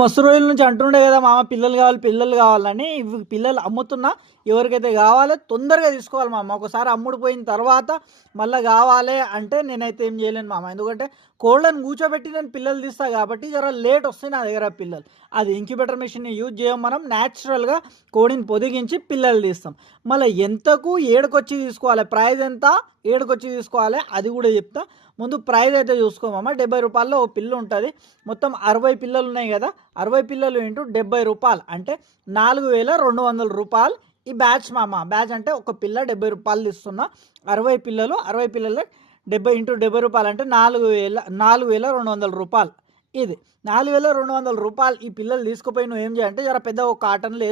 మస్తు రోజుల నుంచి అంటుండే కదా మామ పిల్లలు కావాలి పిల్లలు కావాలని. ఇవి పిల్లలు అమ్ముతున్నా, ఎవరికైతే కావాలో తొందరగా తీసుకోవాలి మామ. ఒకసారి అమ్ముడు పోయిన తర్వాత మళ్ళీ కావాలి అంటే నేనైతే ఏం చేయలేను మామ. ఎందుకంటే కోళ్ళని కూర్చోబెట్టి నేను పిల్లలు తీస్తా కాబట్టి జర లేట్ వస్తాయి నా దగ్గర పిల్లలు. అది ఇంక్యుబేటర్ మిషన్ని యూజ్ చేయం, మనం న్యాచురల్గా కోడిని పొదిగించి పిల్లలు తీస్తాం. మళ్ళీ ఎంతకు ఏడుకొచ్చి తీసుకోవాలి, ప్రైజ్ ఎంత, ఏడుకొచ్చి తీసుకోవాలి అది కూడా చెప్తా. ముందు ప్రైజ్ అయితే చూసుకోమమ్మ. 70 రూపాయల్లో ఓ పిల్ల ఉంటుంది. మొత్తం 60 పిల్లలు ఉన్నాయి కదా, 60 పిల్లలు ఇంటూ 70 రూపాయలు అంటే 4200 రూపాయలు ఈ బ్యాచ్ మామ. బ్యాచ్ అంటే ఒక పిల్ల 70 రూపాయలు ఇస్తున్నా. 60 పిల్లలు, 60 పిల్లలు 70 ఇంటూ 70 రూపాయలు అంటే 4200 రూపాయలు. ఇది 4200 రూపాయలు. ఈ పిల్లలు తీసుకుపోయి నువ్వు ఏం చేయాలంటే జర పెద్ద ఒక కాటన్లో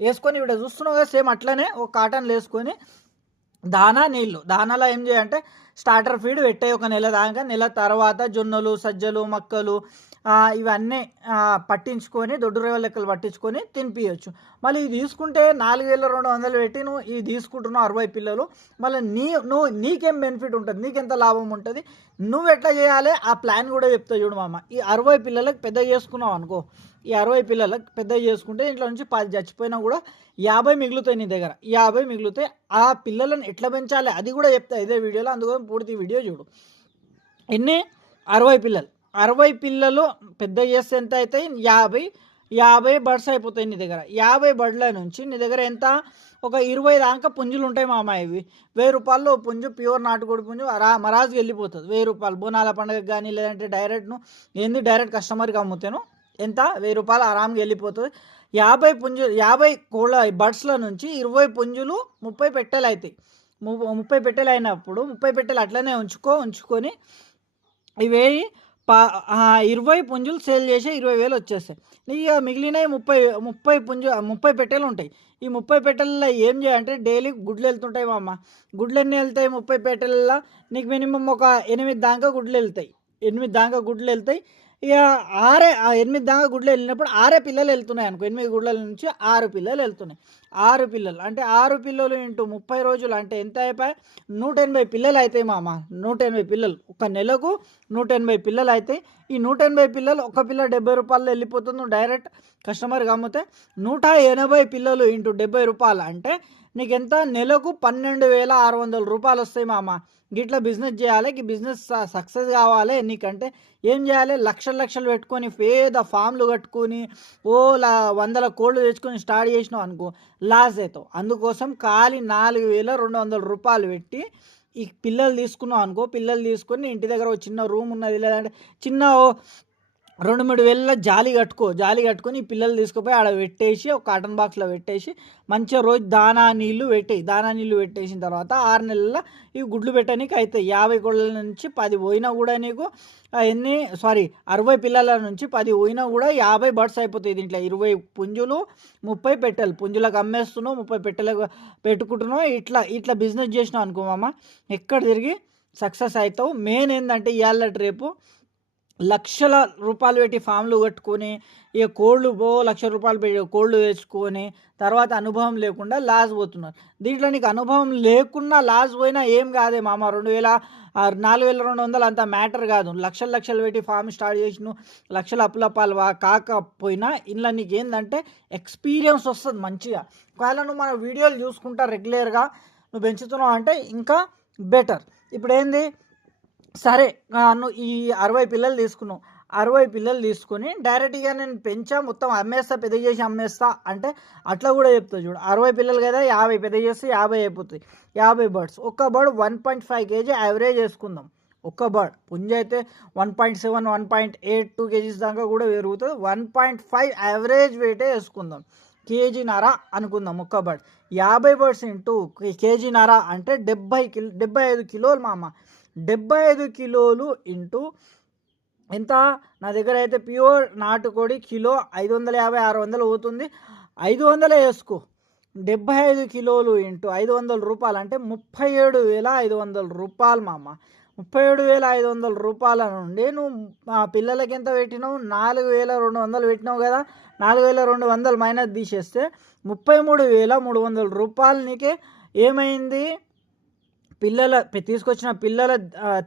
వేసుకొని ఇక్కడ చూస్తున్నావు కదా, సేమ్ అట్లనే ఒక కాటన్లో వేసుకొని దానా నీళ్ళు, దానాలో ఏం చేయాలంటే స్టార్టర్ ఫీడ్ పెట్టే ఒక నెల దాకా. నెల తర్వాత జొన్నలు, సజ్జలు, మక్కలు ఇవన్నీ పట్టించుకొని దొడ్డు రేవల లెక్కలు పట్టించుకొని తినిపించవచ్చు. మళ్ళీ ఇది తీసుకుంటే 4200 పెట్టి నువ్వు ఇది తీసుకుంటున్నావు 60 పిల్లలు. మళ్ళీ నీకేం బెనిఫిట్ ఉంటుంది, నీకెంత లాభం ఉంటుంది, నువ్వు ఎట్లా చేయాలి ఆ ప్లాన్ కూడా చెప్తా చూడు మామ. ఈ 60 పిల్లలకు పెద్ద చేసుకున్నావు అనుకో, ఈ 60 పిల్లలకు పెద్ద చేసుకుంటే ఇంట్లో నుంచి 10 చచ్చిపోయినా కూడా 50 మిగులుతాయి నీ దగ్గర. 50 మిగులుతాయి. ఆ పిల్లలను ఎట్లా పెంచాలి అది కూడా చెప్తా ఇదే వీడియోలో, అందుకని పూర్తి వీడియో చూడు. ఎన్ని 60 పిల్లలు, 60 పిల్లలు పెద్ద చేస్తే ఎంత అవుతాయి, 50 బర్డ్స్ అయిపోతాయి నీ దగ్గర. 50 బర్డ్ల నుంచి నీ దగ్గర ఎంత, ఒక 20 దాకా పుంజులు ఉంటాయి మామ. ఇవి 1000 రూపాయల్లో పుంజు, ప్యూర్ నాటుకోడి పుంజు మరాజుకి వెళ్ళిపోతుంది. 1000 రూపాయలు బోనాల పండుగకి కానీ, లేదంటే డైరెక్ట్ కస్టమర్కి అమ్ముతాను ఎంత, 1000 రూపాయలు ఆరాంగా వెళ్ళిపోతుంది. 50 కోళ్ళ బర్డ్స్ల నుంచి 20 పుంజులు 30 పెట్టెలు అవుతాయి. 30 పెట్టెలు అయినప్పుడు 30 పెట్టెలు అట్లనే ఉంచుకొని ఇవి 20 పుంజులు సేల్ చేసి 20,000 వచ్చేస్తాయి. ఇక మిగిలినవి 30 పెట్టెలు ఉంటాయి. ఈ 30 పెట్టెలలో ఏం చేయాలంటే డైలీ గుడ్లు వెళ్తుంటాయి మా అమ్మ. గుడ్లు ఎన్ని వెళ్తాయి 30 పెట్టెలలో, నీకు మినిమం ఒక 8 దాకా గుడ్లు వెళ్తాయి. 8 దాకా గుడ్లు వెళ్తాయి. ఇక 8 దాకా గుడ్లు వెళ్ళినప్పుడు 6 పిల్లలు వెళ్తున్నాయి అనుకో. 8 గుడ్ల నుంచి 6 పిల్లలు వెళ్తున్నాయి. 6 పిల్లలు అంటే 6 పిల్లలు ఇంటూ 30 రోజులు అంటే ఎంత అయిపోయాయి, 180 పిల్లలు అవుతాయి మామ. 180 పిల్లలు ఒక నెలకు 180 పిల్లలు అవుతాయి. ఈ 180 పిల్లలు ఒక పిల్ల 70 రూపాయలు వెళ్ళిపోతుంది. డైరెక్ట్ కస్టమర్కి అమ్మితే 180 పిల్లలు ఇంటూ 70 రూపాయలు అంటే నీకు ఎంత, నెలకు 12,600 రూపాయలు వస్తాయి మామ. గిట్లా బిజినెస్ చేయాలి. ఈ బిజినెస్ సక్సెస్ కావాలి నీకంటే ఏం చేయాలి, లక్షలు పెట్టుకొని పేద ఫామ్లు కట్టుకొని 100 కోళ్ళు తెచ్చుకొని స్టార్ట్ చేసినావు అనుకో, లాస్ అవుతావు. అందుకోసం ఖాళీ 4200 రూపాయలు పెట్టి ఈ పిల్లలు తీసుకున్నావు అనుకో. పిల్లలు తీసుకొని ఇంటి దగ్గర ఒక చిన్న రూమ్ ఉన్నది, లేదంటే చిన్న 2-3 వేల జాలి కట్టుకొని ఈ పిల్లలు తీసుకుపోయి ఆడ పెట్టేసి ఒక కాటన్ బాక్స్లో పెట్టేసి మంచిగా రోజు దానా నీళ్ళు పెట్టేసిన తర్వాత 6 నెలల్లో ఇవి గుడ్లు పెట్టడానికి అవుతాయి. 50 కోళ్ళ నుంచి 10 పోయినా కూడా నీకు 60 పిల్లల నుంచి 10 పోయినా కూడా 50 బర్డ్స్ అయిపోతాయి. దీంట్లో 20 పుంజులు 30 పెట్టెలు. పుంజులకు అమ్మేస్తున్నావు, 30 పెట్టెలకు పెట్టుకుంటున్నావు. ఇట్లా బిజినెస్ చేసినావు అనుకో మామ, ఎక్కడ తిరిగి సక్సెస్ అవుతావు. మెయిన్ ఏంటంటే ఇవాళ రేపు లక్షల రూపాయలు పెట్టి ఫామ్లు కట్టుకొని ఇక కోళ్ళు 1,00,000 రూపాయలు పెట్టి కోళ్ళు తెచ్చుకొని తర్వాత అనుభవం లేకుండా లాస్ పోతున్నారు. దీంట్లో నీకు అనుభవం లేకున్నా లాస్ పోయినా ఏం కాదే మామ. 4,200 అంత మ్యాటర్ కాదు. లక్షలు పెట్టి ఫామ్ స్టార్ట్ చేసిన లక్షల అప్పులపాలు కాకపోయినా ఇంట్లో నీకు ఏంటంటే ఎక్స్పీరియన్స్ వస్తుంది మంచిగా. ఒకవేళ నువ్వు మన వీడియోలు చూసుకుంటా రెగ్యులర్గా నువ్వు పెంచుతున్నావు అంటే ఇంకా బెటర్. ఇప్పుడు ఏంది, సరే నువ్వు ఈ 60 పిల్లలు తీసుకున్నావు. 60 పిల్లలు తీసుకొని డైరెక్ట్గా నేను మొత్తం అమ్మేస్తా, పెద్ద చేసి అమ్మేస్తా అంటే అట్లా కూడా చెప్తా చూడు. 60 పిల్లలు కదా, 50 పెద్ద చేస్తే 50 అయిపోతాయి. 50 బర్డ్స్, ఒక్క బర్డ్ 1.5 kg యావరేజ్ వేసుకుందాం. ఒక్క బర్డ్ పుంజ అయితే 1.7, 1.82 kgs దాకా కూడా పెరుగుతుంది. 1.5 యావరేజ్ వెయిటే వేసుకుందాం. కేజీన్నర అనుకుందాం ఒక్క బర్డ్. 50 బర్డ్స్ ఇంటూ కేజీన్నర అంటే 75 కిలోలు మామ. 75 కిలోలు ఇంటూ ఎంత, నా దగ్గర అయితే ప్యూర్ నాటుకోడి కిలో 550-600 అవుతుంది. 500 వేసుకో. 75 కిలోలు ఇంటూ 500 రూపాయలు అంటే 37,500 రూపాయలు మామ. 37,500 రూపాయల నుండి నువ్వు పిల్లలకి ఎంత పెట్టినావు, 4,200 పెట్టినావు కదా. 4,200 మైనస్ తీసేస్తే 33,300 రూపాయలు నీకే ఏమైంది, తీసుకొచ్చిన పిల్లల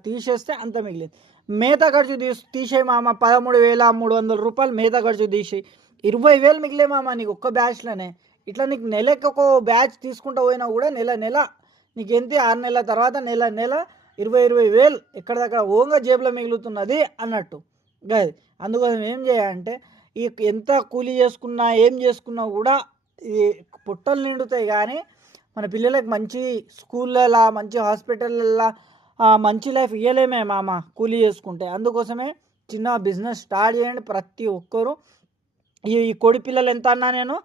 తీసేస్తే అంత మిగిలింది. మేత ఖర్చు తీసేయి మామ, 13,300 రూపాయలు మేత ఖర్చు తీసేయి, 20,000 మిగిలే మామ నీకు ఒక్క బ్యాచ్లోనే. ఇట్లా నీకు నెలకి ఒక బ్యాచ్ తీసుకుంటూ పోయినా కూడా నెల నెల నీకు ఎంత, 6 నెలల తర్వాత నెల నెల 20,000 ఎక్కడిదక్కడ ఓంగా జేబులో మిగులుతున్నది అన్నట్టు గది. అందుకోసం ఏం చేయాలంటే ఈ ఎంత కూలీ చేసుకున్నా ఏం చేసుకున్నా కూడా ఈ పొట్టలు నిండుతాయి, కానీ మన పిల్లలకి మంచి స్కూళ్ళలా మంచి హాస్పిటళ్ళల్లో మంచి లైఫ్ ఇవ్వలేమే మామ కూలీ చేసుకుంటే. అందుకోసమే చిన్న బిజినెస్ స్టార్ట్ చేయండి ప్రతి ఒక్కరు. ఈ కోడి పిల్లలు ఎంత అన్నా నేను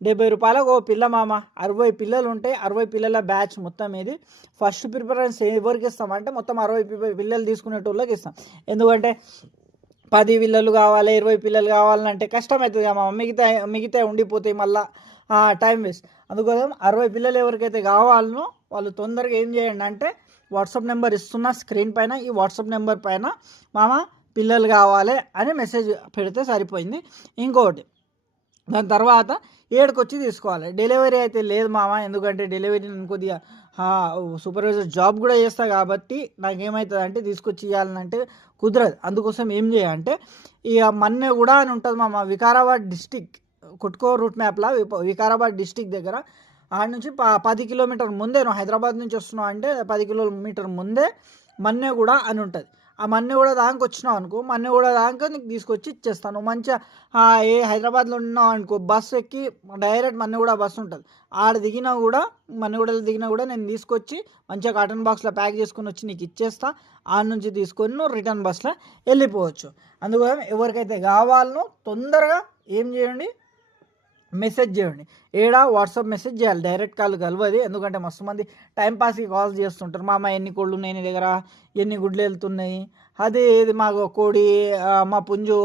70 రూపాయలకు ఓ పిల్ల మామ, 60 పిల్లలు ఉంటాయి, 60 పిల్లల బ్యాచ్ మొత్తం. ఇది ఫస్ట్ ప్రిఫరెన్స్ ఎవరికి ఇస్తామంటే మొత్తం 60 పిల్లలు తీసుకునేటోళ్ళకి ఇస్తాం. ఎందుకంటే 10 పిల్లలు కావాలి, 20 పిల్లలు కావాలంటే కష్టమవుతుంది మామ, మిగతా ఉండిపోతాయి మళ్ళీ టైం వేస్ట్. అందుకోసం 60 పిల్లలు ఎవరికైతే కావాలనో వాళ్ళు తొందరగా ఏం చేయండి అంటే వాట్సాప్ నెంబర్ ఇస్తున్న స్క్రీన్ పైన, ఈ వాట్సాప్ నెంబర్ పైన మామ పిల్లలు కావాలి అని మెసేజ్ పెడితే సరిపోయింది. ఇంకొకటి, దాని తర్వాత 7కి వచ్చి తీసుకోవాలి. డెలివరీ అయితే లేదు మామ, ఎందుకంటే డెలివరీ నేను కొద్దిగా సూపర్వైజర్ జాబ్ కూడా చేస్తా కాబట్టి నాకేమవుతుంది అంటే తీసుకొచ్చి ఇవ్వాలంటే కుదరదు. అందుకోసం ఏం చేయాలంటే ఇక మన్నే కూడా అని ఉంటుంది మామ, వికారాబాద్ డిస్టిక్ కొట్టుకో రూట్ మ్యాప్లో వికారాబాద్ డిస్టిక్ దగ్గర, ఆడ నుంచి 10 కిలోమీటర్ ముందే, నువ్వు హైదరాబాద్ నుంచి వస్తున్నావు అంటే 10 కిలోమీటర్ ముందే మన్నెగూడ అని ఉంటుంది. ఆ మన్నెగూడ దానికి వచ్చినావు అనుకో, మన్నెగూడ దాకా నీకు తీసుకొచ్చి ఇచ్చేస్తాను. మంచిగా ఏ హైదరాబాద్లో ఉన్నావు అనుకో, బస్సు ఎక్కి డైరెక్ట్ మన్నెగూడ బస్సు ఉంటుంది, ఆడ దిగినా కూడా మన్నెగూడలో దిగినా కూడా నేను తీసుకొచ్చి మంచిగా కాటన్ బాక్స్లో ప్యాక్ చేసుకొని వచ్చి నీకు ఇచ్చేస్తా. ఆడ నుంచి తీసుకొని నువ్వు రిటర్న్ బస్లో వెళ్ళిపోవచ్చు. అందుకోసం ఎవరికైతే కావాలనో తొందరగా ఏం చేయండి, మెసేజ్ చేయండి. వాట్సాప్ మెసేజ్ చేయాలి, డైరెక్ట్ కాల్ కలవది. ఎందుకంటే మస్తు మంది టైంపాస్కి కాల్స్ చేస్తుంటారు, మామ ఎన్ని కోళ్ళు ఉన్నాయి నీ దగ్గర, ఎన్ని గుడ్లు వెళ్తున్నాయి, అది మాకు కోడి మా పుంజు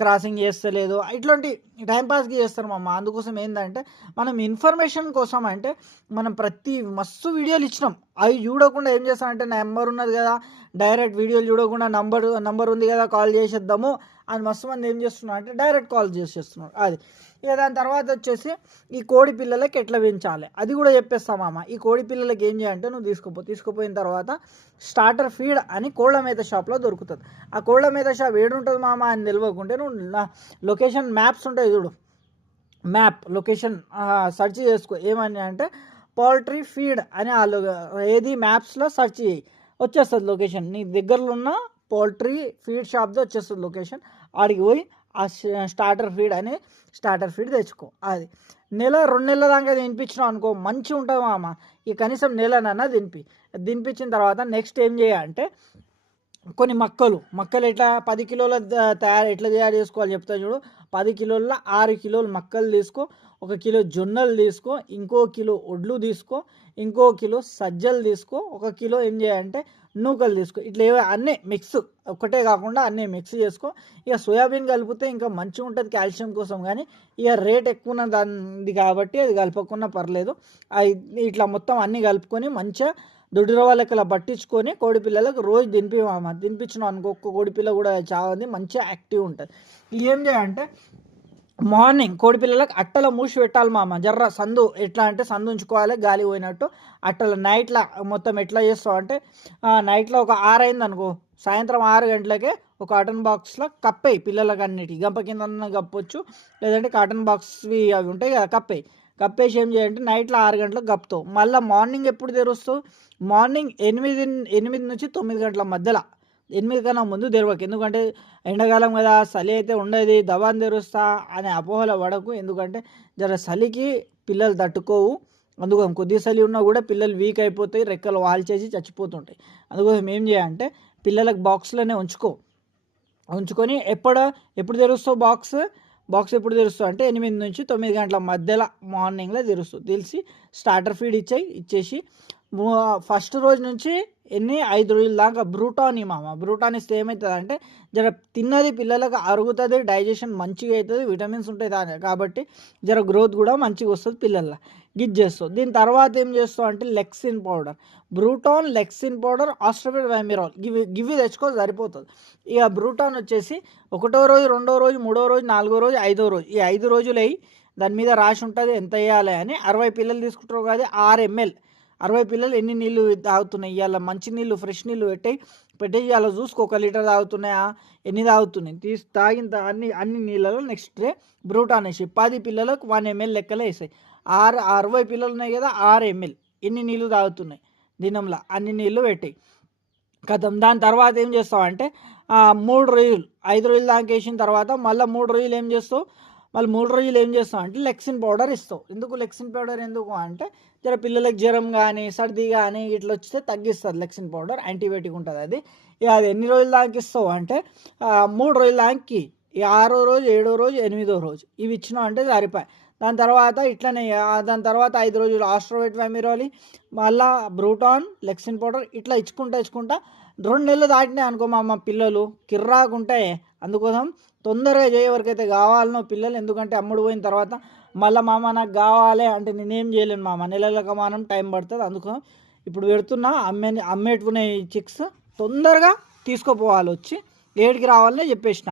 క్రాసింగ్ చేస్తలేదు, ఇట్లాంటి టైంపాస్కి చేస్తారు మామ. అందుకోసం ఏంటంటే మనం ఇన్ఫర్మేషన్ కోసం అంటే మనం మస్తు వీడియోలు ఇచ్చినాం, అవి చూడకుండా ఏం చేస్తామంటే నెంబర్ ఉన్నది కదా, డైరెక్ట్ వీడియోలు చూడకుండా నంబర్ ఉంది కదా కాల్ చేసేద్దాము అని మస్తు మంది ఏం చేస్తున్నారు అంటే డైరెక్ట్ కాల్ చేసేస్తున్నారు. అది ఇక దాని తర్వాత వచ్చేసి ఈ కోడి పిల్లలకి ఎట్లా పెంచాలి అది కూడా చెప్పేస్తాం మామ. ఈ కోడి పిల్లలకి ఏం చేయాలంటే నువ్వు తీసుకుపోయిన తర్వాత స్టార్టర్ ఫీడ్ అని కోళ్ళ మేత షాప్లో దొరుకుతుంది. ఆ కోళ్ళ మేత షాప్ ఏడుంటుంది మామ అని తెలియకుంటే నువ్వు లొకేషన్ మ్యాప్స్ ఉంటాయి చూడు, మ్యాప్ లొకేషన్ సెర్చ్ చేసుకో. ఏమని అంటే పౌల్ట్రీ ఫీడ్ అని ఏది మ్యాప్స్లో సెర్చ్ చేయి, వచ్చేస్తుంది లొకేషన్. నీ దగ్గరలో ఉన్న పౌల్ట్రీ ఫీడ్ షాప్తో వచ్చేస్తుంది లొకేషన్. ఆడికి పోయి ఆ స్టార్టర్ ఫీడ్ తెచ్చుకో. అది 1-2 నెలల దాకా తినిపించినావు అనుకో మంచిగా ఉంటుంది మామ. ఈ కనీసం నెలనన్నా దింపించిన తర్వాత నెక్స్ట్ ఏం చేయాలంటే కొన్ని మక్కలు ఎట్లా 10 కిలోల ఎట్లా తయారు చేసుకోవాలి చెప్తా చూడు. 10 కిలోల 6 కిలోలు మక్కలు తీసుకో, 1 కిలో జొన్నలు తీసుకో, ఇంకో కిలో ఒడ్లు తీసుకో, ఇంకో కిలో సజ్జలు తీసుకో, 1 కిలో ఏం చేయాలంటే నూకలు తీసుకో. ఇట్లా అన్నీ మిక్స్, ఒకటే కాకుండా అన్నీ మిక్స్ చేసుకో. ఇక సోయాబీన్ కలిపితే ఇంకా మంచిగా ఉంటుంది కాల్షియం కోసం, కానీ ఇక రేట్ ఎక్కువ ఉన్న దానిది కాబట్టి అది కలపకుండా పర్లేదు. ఇట్లా మొత్తం అన్నీ కలుపుకొని మంచిగా దొడ్డి రవ్వ లెక్కల పట్టించుకొని కోడి పిల్లలకు రోజు తినిపించినాం అనుకో, ఒక్క కోడి పిల్ల కూడా చాలా మంచిగా యాక్టివ్ ఉంటుంది. ఏం చేయాలంటే మార్నింగ్ కోడి పిల్లలకు అట్టలో మూసి పెట్టాలి మామ. సందు ఎట్లా అంటే సందు ఉంచుకోవాలి గాలి పోయినట్టు. అట్టలో నైట్లో మొత్తం ఎట్లా చేస్తావు అంటే నైట్లో ఒక 6 అయింది అనుకో, సాయంత్రం 6 గంటలకే ఒక కాటన్ బాక్స్లో కప్పేయి పిల్లలకి అన్నిటి. గంప కింద కప్పొచ్చు, లేదంటే కాటన్ బాక్స్వి అవి ఉంటాయి కదా కప్పేసి ఏం చేయాలంటే నైట్లో 6 గంటలకు కప్పుతావు. మళ్ళీ మార్నింగ్ ఎప్పుడు తెరుస్తావు, మార్నింగ్ 8 నుంచి 9 గంటల మధ్యలో, 8 కన్నా ముందు తెరవకు. ఎందుకంటే ఎండాకాలం కదా, చలి అయితే ఉండదు, దవాన్ని తెరుస్తా అనే అపోహల పడకు. ఎందుకంటే చలికి పిల్లలు తట్టుకోవు. అందుకోసం కొద్ది చలి ఉన్నా కూడా పిల్లలు వీక్ అయిపోతాయి, రెక్కలు వాల్చేసి చచ్చిపోతుంటాయి. అందుకోసం ఏం చేయాలంటే పిల్లలకు బాక్స్లోనే ఉంచుకొని ఎప్పుడు తెరుస్తావు బాక్స్ ఎప్పుడు తెరుస్తావు అంటే 8 నుంచి 9 గంటల మధ్యలో మార్నింగ్లో తెలిసి స్టార్టర్ ఫీడ్ ఇచ్చేసి ఫస్ట్ రోజు నుంచి 5 రోజుల దాకా బ్రూటాన్ ఇస్తే ఏమవుతుంది అంటే తిన్నది పిల్లలకు అరుగుతుంది, డైజెషన్ మంచిగా అవుతుంది, విటమిన్స్ ఉంటాయి కాబట్టి గ్రోత్ కూడా మంచిగా వస్తుంది పిల్లల్లో, గిజ్జేస్తావు. దీని తర్వాత ఏం చేస్తావు అంటే లెక్సిన్ పౌడర్, బ్రూటాన్, లెక్సిన్ పౌడర్, ఆస్ట్రోబిట్ వైమిరాల్ గివి తెచ్చుకో సరిపోతుంది. ఇక బ్రూటాన్ వచ్చేసి 1వ రోజు, 2వ రోజు, 3వ రోజు, 4వ రోజు, 5వ రోజు, ఈ 5 రోజులు దాని మీద రాసి ఉంటుంది ఎంత వేయాలి అని. 60 పిల్లలు తీసుకుంటారు కదా, 6 ml, 60 పిల్లలు ఎన్ని నీళ్ళు తాగుతున్నాయి, ఇవాళ మంచి నీళ్ళు ఫ్రెష్ నీళ్ళు పెట్టాయి పెట్టేసి అలా చూసుకో 1 లీటర్ తాగుతున్నాయా, ఎన్ని తాగుతున్నాయి తాగిన అన్ని నీళ్ళలో నెక్స్ట్ డే బ్రూటాన్ వేసి 10 పిల్లలకు 1 ml లెక్కలో వేసాయి. 60 పిల్లలు ఉన్నాయి కదా, 6 ml ఎన్ని నీళ్ళు తాగుతున్నాయి దినంలో అన్ని నీళ్ళు పెట్టాయి కథం. దాని తర్వాత ఏం చేస్తావు అంటే 3 రోజులు 5 రోజులు దాకా వేసిన తర్వాత మళ్ళీ 3 రోజులు ఏం చేస్తావు, మళ్ళీ 3 రోజులు ఏం చేస్తావు అంటే లెక్సిన్ పౌడర్ ఇస్తావు. ఎందుకు లెక్సిన్ పౌడర్ ఎందుకు అంటే జర పిల్లలకు జ్వరం కానీ సర్ది కానీ ఇట్లా వస్తే తగ్గిస్తుంది లెక్సిన్ పౌడర్, యాంటీబయాటిక్ ఉంటుంది అది. ఇక అది ఎన్ని రోజులు దాకా ఇస్తావు అంటే 3 రోజుల దానికి, 6వ రోజు 7వ రోజు 8వ రోజు ఇవి ఇచ్చినావు అంటే సరిపోయి. దాని తర్వాత ఇట్లనే దాని తర్వాత 5 రోజులు ఆస్ట్రోవేట్ వైమిరోలి, మళ్ళీ బ్రూటాన్, లెక్సిన్ పౌడర్ ఇట్లా ఇచ్చుకుంటా 2 నెలలు దాటినాయి అనుకో మా అమ్మ పిల్లలు కిర్రాకుంటాయి. అందుకోసం తొందరగా చేయవరకైతే కావాలనో పిల్లలు, ఎందుకంటే అమ్ముడు పోయిన తర్వాత మళ్ళీ మామ నాకు కావాలి అంటే నేనేం చేయలేను మామ, నెలలకు మానం టైం పడుతుంది. అందుకోసం ఇప్పుడు పెడుతున్నా అమ్మేటుకునే చిక్స్ తొందరగా తీసుకుపోవాలి, వచ్చి 7కి రావాలనే చెప్పేసిన.